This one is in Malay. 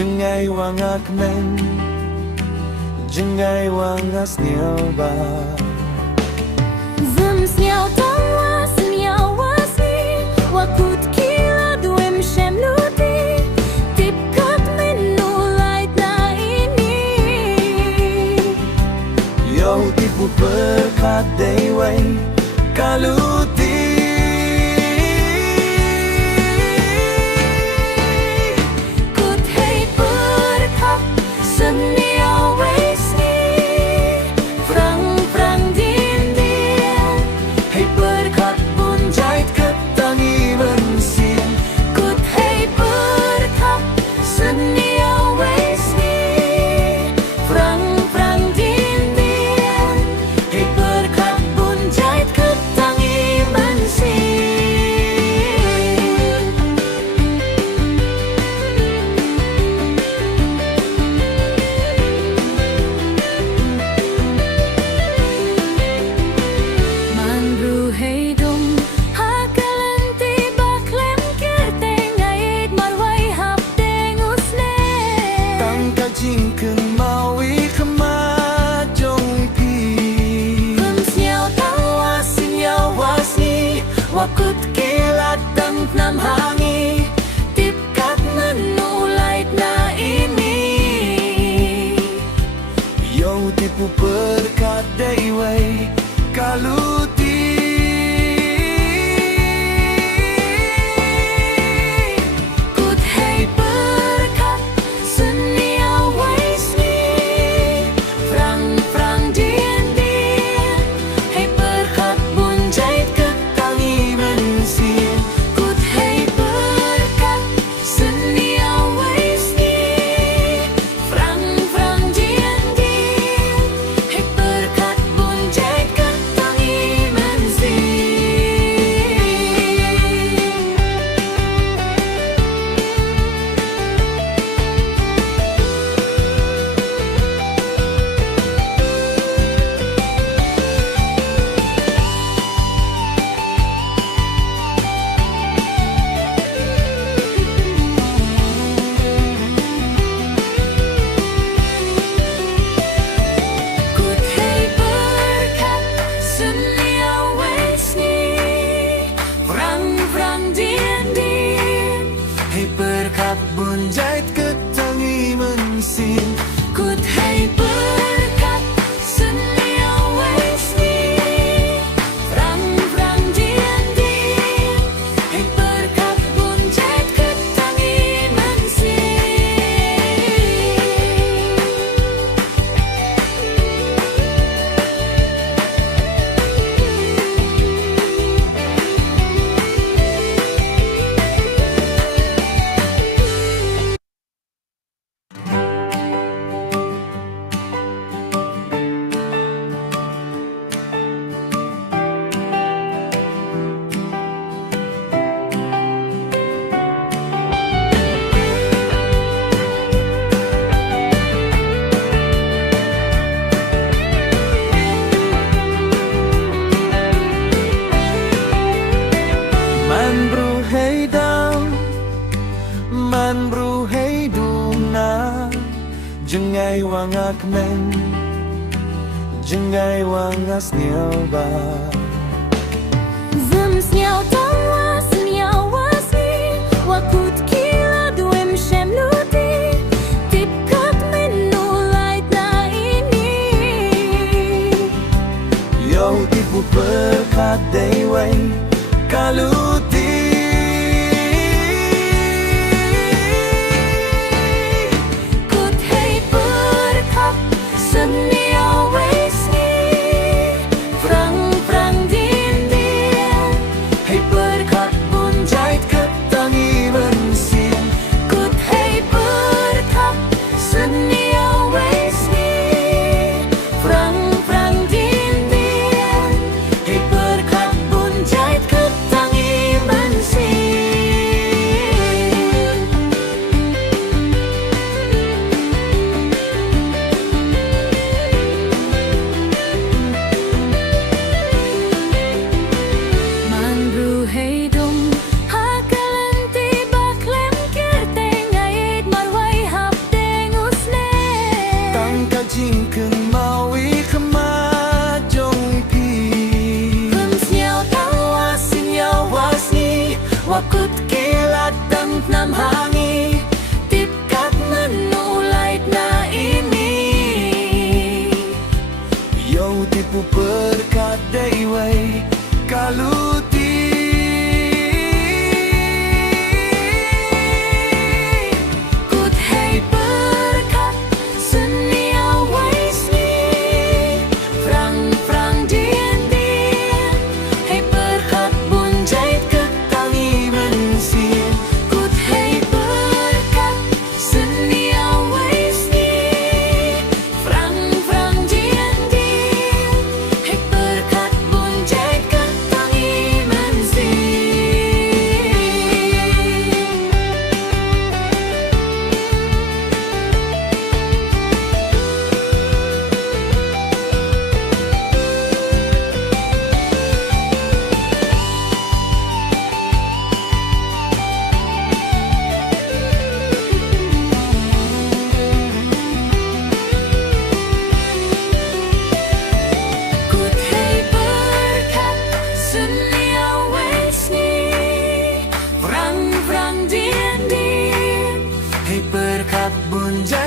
Jengay wangak men, jengay wangas niyaw ba? Vëm s'njaw tawas, njaw wasi, wakut kila duem shem luti, tip kat menu light na ini. Yo tipu berkat dewe kaluti. Kut hei berkat seniau wesi, frang frang din din. Hei berkat pun jahit ketangi mensin. Kut hei berkat seniau wesi, frang frang din din. Hei Berkat pun jahit ketangi mensin. Man bruhei dum hakalenti baklem kerteng ait marwai hap deng usne. Tangka jingkeng mawi kemajong pi. Vëm s'njaw tawas, njaw wasi, wakut kilat tang nam hangi, tip kat menulait na ini. Yo tipu berkat dewe kaluti. Kut hei berkat seniau wesi, frang frang din din. Hei berkat bun jahit ketangi mensin. Kut hei berkat seniau wesi, frang frang din din. Hei berkat bun jahit ketangi mensin. Kut hei berkat seniau wesi, frang frang din din. Hei berkat pun jahit ketangi mensin. Kut hei berkat seniau wesi, frang frang din din. Hei berkat bun jahit ketangi mensin. Man bruhei dam, man bruhei duna. Jengay wangak men, jengay wangas niyaw ba? Vëm s'njaw tawas, njaw wasi, wakut kila duem shem luti, tip kat menu light na ini. Yo tipu berkat dewe kaluti. Kut hei berkat seniau wesi, frang frang din din. Hei berkat pun jahit ketangi mensin. Kut hei berkat seniau wesi, frang frang din din. Hei Berkat pun jahit ketangi hangi Tipkat menulait na ini Yo tipu berkat dewey kaluti Kut hei berkat senia waisni Frang frang dien dien Hei berkat bunjait ketangi mensien Kut hei berkat senia waisni Frang frang dien dien Hei berkat bunjait ketangi mensien Kut hei berkat senia waisni Frang frang dien dien Hey berkat bunja